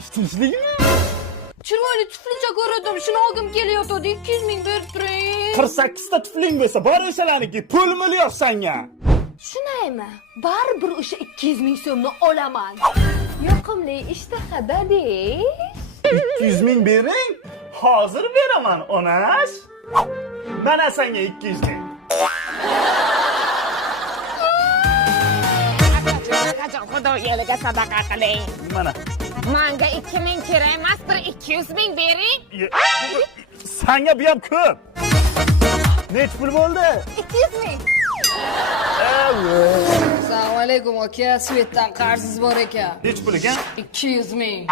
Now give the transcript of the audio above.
Onash tinchlikmi? Chiroyli tuflicha ko'rdim, shuni olgim kelyotdi. 200 ming berib turing. 48 ta tufling bo'lsa, bor o'shalarniki pul yo'q senga. Shunaymi? Baribir o'sha 200 ming so'mni olaman. Yoqimli ishtahada-de. 200 ming bering, hozir beraman, Onash. Mana senga 200 ming. Qachon xudo yo'liga sadaqa qiling. Mana. Menga 2000 kerak emas, bir 200 ming bering. Senga bu ham ko'p. Nech pul bo'ldi? 200 ming. Assalomu alaykum aka, Svetdan qarzingiz bor ekan. Nech pul ekan? 200 ming.